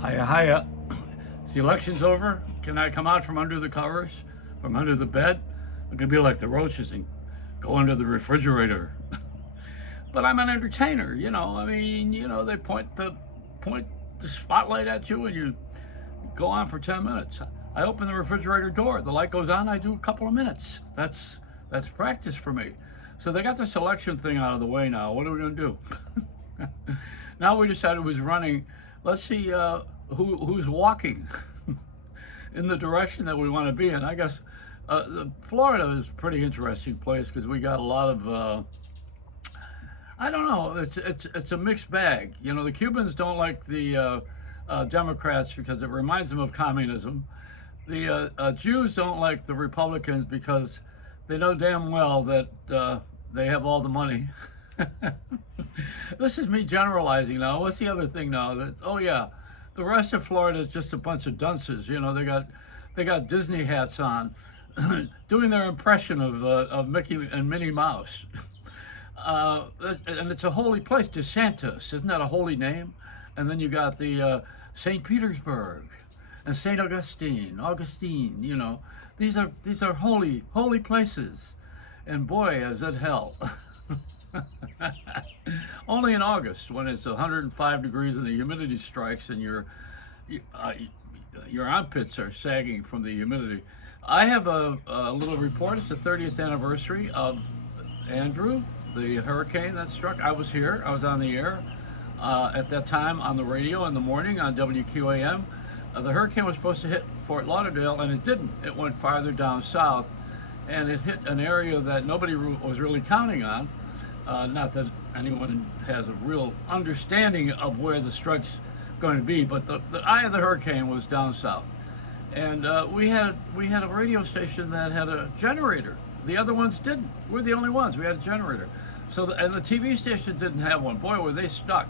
Hiya, hiya. The election's over. Can I come out from under the covers, from under the bed? I could be like the roaches and go under the refrigerator. But I'm an entertainer, you know. I mean, they point the spotlight at you, and you go on for 10 minutes. I open the refrigerator door. The light goes on. I do a couple of minutes. That's practice for me. So they got this election thing out of the way now. What are we going to do? Now we decided who's running. Let's see who's walking in the direction that we want to be in. I guess Florida is a pretty interesting place because we got a lot of I don't know. It's a mixed bag. You know, the Cubans don't like the Democrats because it reminds them of communism. The Jews don't like the Republicans because they know damn well that they have all the money. This is me generalizing now. What's the other thing now? That oh yeah, the rest of Florida is just a bunch of dunces. You know, they got Disney hats on, doing their impression of Mickey and Minnie Mouse. And it's a holy place, DeSantis. Isn't that a holy name? And then you got the St. Petersburg and St. Augustine. You know, these are holy places. And boy, is it hell. Only in August when it's 105 degrees and the humidity strikes and uh, your armpits are sagging from the humidity. I have a little report. It's the 30th anniversary of Andrew, the hurricane that struck. I was here. I was on the air at that time on the radio in the morning on WQAM. The hurricane was supposed to hit Fort Lauderdale, and it didn't. It went farther down south, and it hit an area that nobody was really counting on. Not that anyone has a real understanding of where the strike's going to be, but the eye of the hurricane was down south. And we had a radio station that had a generator. The other ones didn't. We're the only ones. We had a generator. And the TV station didn't have one. Boy, were they stuck.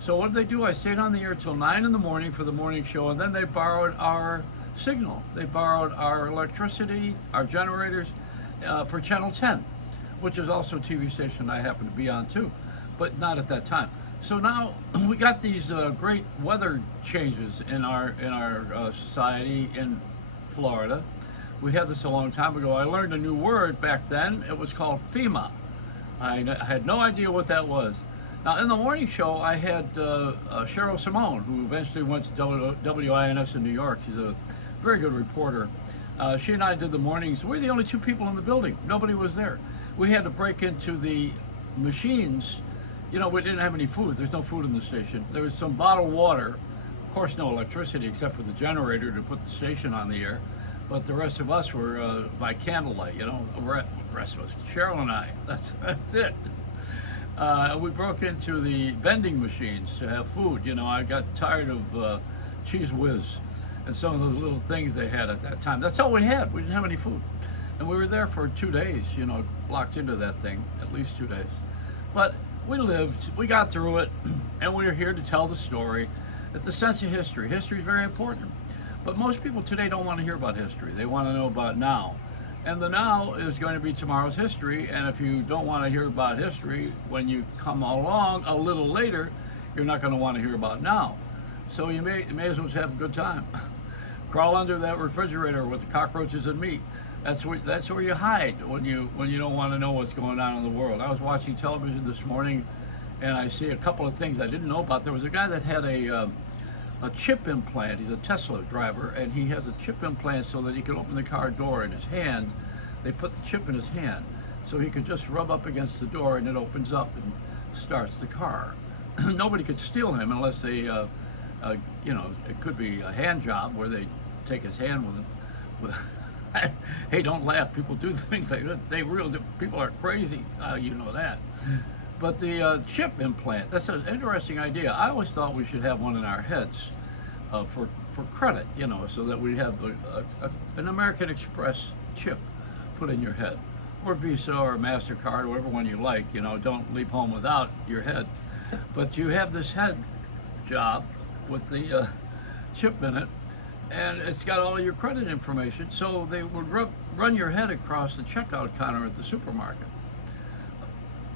So what did they do? I stayed on the air till 9 in the morning for the morning show, and then they borrowed our signal. They borrowed our electricity, our generators for Channel 10, which is also a TV station I happen to be on too, but not at that time. So now we got these great weather changes in our society in Florida. We had this a long time ago. I learned a new word back then. It was called FEMA. I had no idea what that was. Now, in the morning show, I had Cheryl Simone, who eventually went to WINS in New York. She's a very good reporter. She and I did the mornings. We're the only two people in the building. Nobody was there. We had to break into the machines. You know, we didn't have any food. There's no food in the station. There was some bottled water. Of course, no electricity except for the generator to put the station on the air. But the rest of us were by candlelight, you know, the rest of us, Cheryl and I, that's it. We broke into the vending machines to have food. You know, I got tired of Cheese Whiz and some of those little things they had at that time. That's all we had. We didn't have any food. And we were there for 2 days, you know, locked into that thing, at least 2 days. But we lived, we got through it, and we're here to tell the story. It's the sense of history. History is very important. But most people today don't want to hear about history. They want to know about now. And the now is going to be tomorrow's history. And if you don't want to hear about history, when you come along a little later, you're not going to want to hear about now. So you may as well have a good time. Crawl under that refrigerator with the cockroaches and meat. That's where you hide when you don't want to know what's going on in the world. I was watching television this morning, and I see a couple of things I didn't know about. There was a guy that had a chip implant. He's a Tesla driver, and he has a chip implant so that he can open the car door in his hand. They put the chip in his hand, so he could just rub up against the door, and it opens up and starts the car. Nobody could steal him unless they, you know, it could be a hand job where they take his hand with hey, don't laugh. People do things like that. People are crazy. You know that. But the chip implant, that's an interesting idea. I always thought we should have one in our heads for credit, you know, so that we have an American Express chip put in your head, or Visa or MasterCard, or whatever one you like, you know, don't leave home without your head. But you have this head job with the chip in it, and it's got all your credit information, so they would run your head across the checkout counter at the supermarket.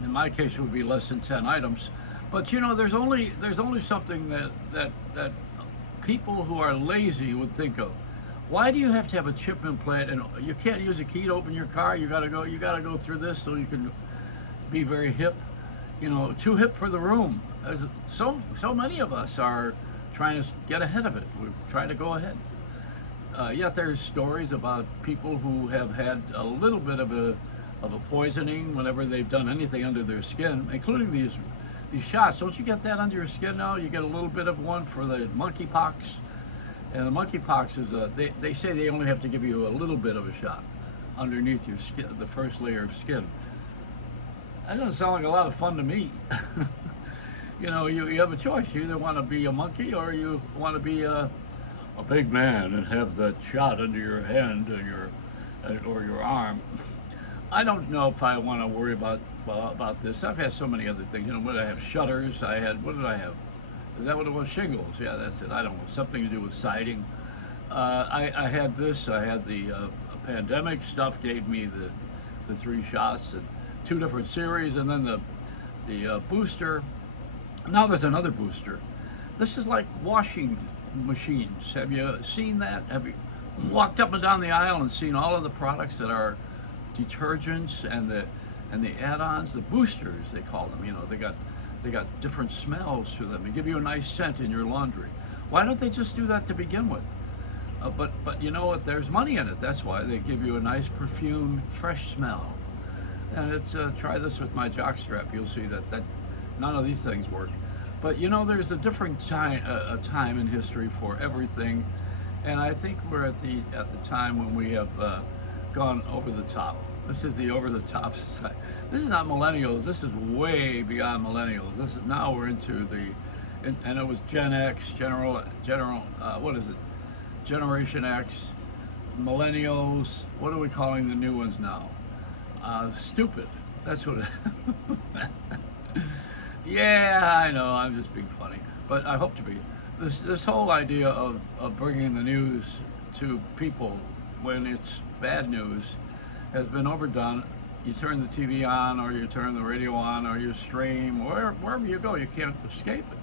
In my case, it would be less than 10 items. But you know, there's only something that people who are lazy would think of. Why do you have to have a chip implant and you can't use a key to open your car? You gotta go through this so you can be very hip. You know, too hip for the room. As so many of us are trying to get ahead of it. We're trying to go ahead. Yet there's stories about people who have had a little bit of a poisoning whenever they've done anything under their skin, including these shots. Don't you get that under your skin now? You get a little bit of one for the monkeypox, and the monkeypox is they say they only have to give you a little bit of a shot underneath your skin, the first layer of skin. That doesn't sound like a lot of fun to me. You know, you have a choice. You either want to be a monkey or you want to be a big man and have that shot under your hand or your arm. I don't know if I want to worry about this. I've had so many other things. You know, what did I have? Shutters. What did I have? Is that what it was? Shingles. Yeah, that's it. I don't know. Something to do with siding. I had this. I had the pandemic stuff. Gave me the 3 shots and 2 different series, and then the booster. Now there's another booster. This is like washing machines. Have you seen that? Have you walked up and down the aisle and seen all of the products that are detergents and the add-ons, the boosters they call them? You know, they got different smells to them and give you a nice scent in your laundry. Why don't they just do that to begin with? But you know what? There's money in it. That's why they give you a nice perfumed, fresh smell. And it's try this with my jockstrap. You'll see that none of these things work. But you know, there's a different time, a time in history for everything, and I think we're at the time when we have gone over the top. This is the over the top society. This is not millennials. This is way beyond millennials. This is now we're into and it was Gen X, general. What is it? Generation X, millennials. What are we calling the new ones now? Stupid. That's what it is. Yeah, I know, I'm just being funny, but I hope to be. This whole idea of bringing the news to people when it's bad news has been overdone. You turn the TV on, or you turn the radio on, or you stream, or wherever you go, you can't escape it.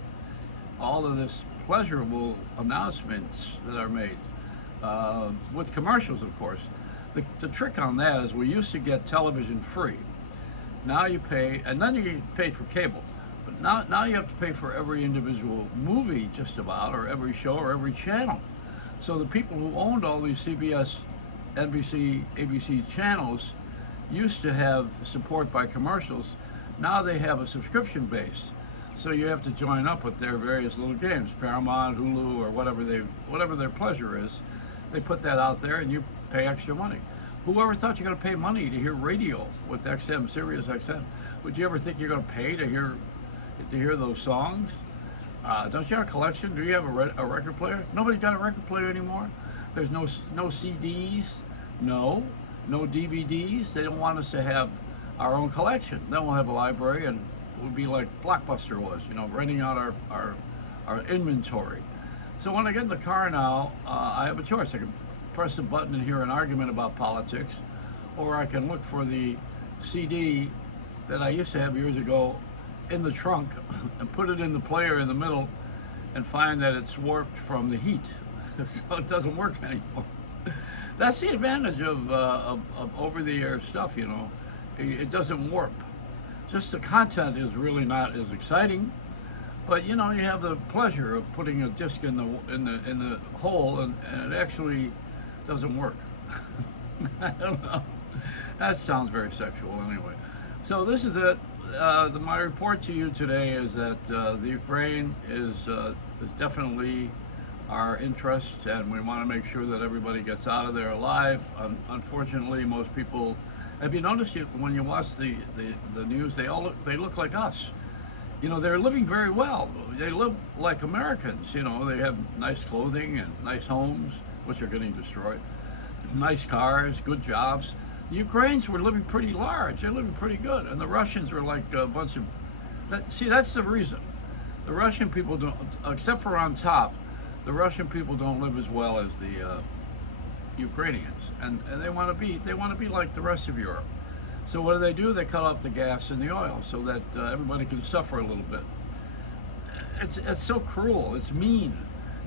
All of this pleasurable announcements that are made, with commercials, of course. The trick on that is we used to get television free. Now you pay, and then you get paid for cable. But now you have to pay for every individual movie, just about, or every show, or every channel. So the people who owned all these CBS, NBC, ABC channels used to have support by commercials. Now they have a subscription base. So you have to join up with their various little games, Paramount, Hulu, or whatever their pleasure is. They put that out there, and you pay extra money. Whoever thought you're going to pay money to hear radio with XM, Sirius XM? Would you ever think you're going to pay to hear those songs? Don't you have a collection? Do you have a record player? Nobody's got a record player anymore. There's no CDs, no DVDs. They don't want us to have our own collection. Then we'll have a library, and it would be like Blockbuster was, you know, renting out our inventory. So when I get in the car now, I have a choice. I can press a button and hear an argument about politics, or I can look for the CD that I used to have years ago in the trunk and put it in the player in the middle and find that it's warped from the heat, so it doesn't work anymore. That's the advantage of over-the-air stuff, you know. It doesn't warp. Just the content is really not as exciting, but you know, you have the pleasure of putting a disc in the hole, and it actually doesn't work. I don't know. That sounds very sexual anyway. So this is it. My report to you today is that the Ukraine is definitely our interest, and we want to make sure that everybody gets out of there alive. Unfortunately, most people, have you noticed when you watch the news, they look like us. You know, they're living very well. They live like Americans. You know, they have nice clothing and nice homes, which are getting destroyed, nice cars, good jobs. The Ukrainians were living pretty large. They're living pretty good. And the Russians are like a bunch of... that's the reason. The Russian people don't, except for on top, the Russian people don't live as well as the Ukrainians. And they want to be like the rest of Europe. So what do? They cut off the gas and the oil so that everybody can suffer a little bit. It's so cruel. It's mean.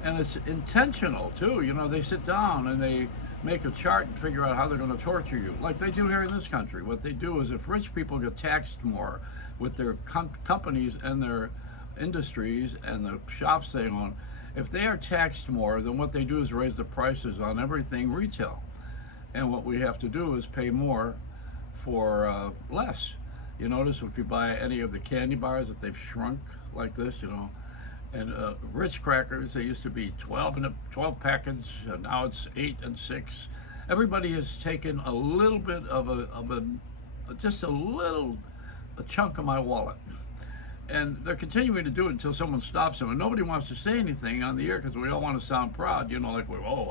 And it's intentional too. You know, they sit down and they make a chart and figure out how they're going to torture you, like they do here in this country. What they do is, if rich people get taxed more with their companies and their industries and the shops they own, if they are taxed more, then what they do is raise the prices on everything retail. And what we have to do is pay more for less. You notice if you buy any of the candy bars that they've shrunk like this, you know, and Ritz crackers, they used to be 12 packets, and now it's 8 and 6. Everybody has taken a little bit of just a little a chunk of my wallet, and they're continuing to do it until someone stops them. And nobody wants to say anything on the air because we all want to sound proud, you know, like, oh,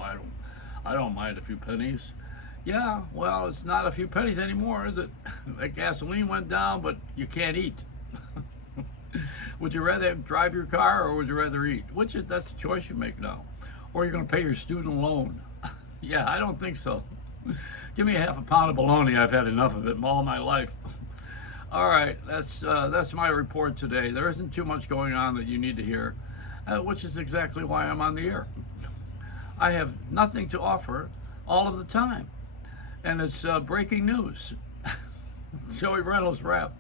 I don't mind a few pennies. Yeah, well, it's not a few pennies anymore, is it? That gasoline went down, but you can't eat. Would you rather drive your car, or would you rather eat? That's the choice you make now. Or you're going to pay your student loan. Yeah, I don't think so. Give me a half a pound of bologna. I've had enough of it all my life. All right, that's my report today. There isn't too much going on that you need to hear, which is exactly why I'm on the air. I have nothing to offer all of the time, and it's breaking news. Joey Reynolds rap.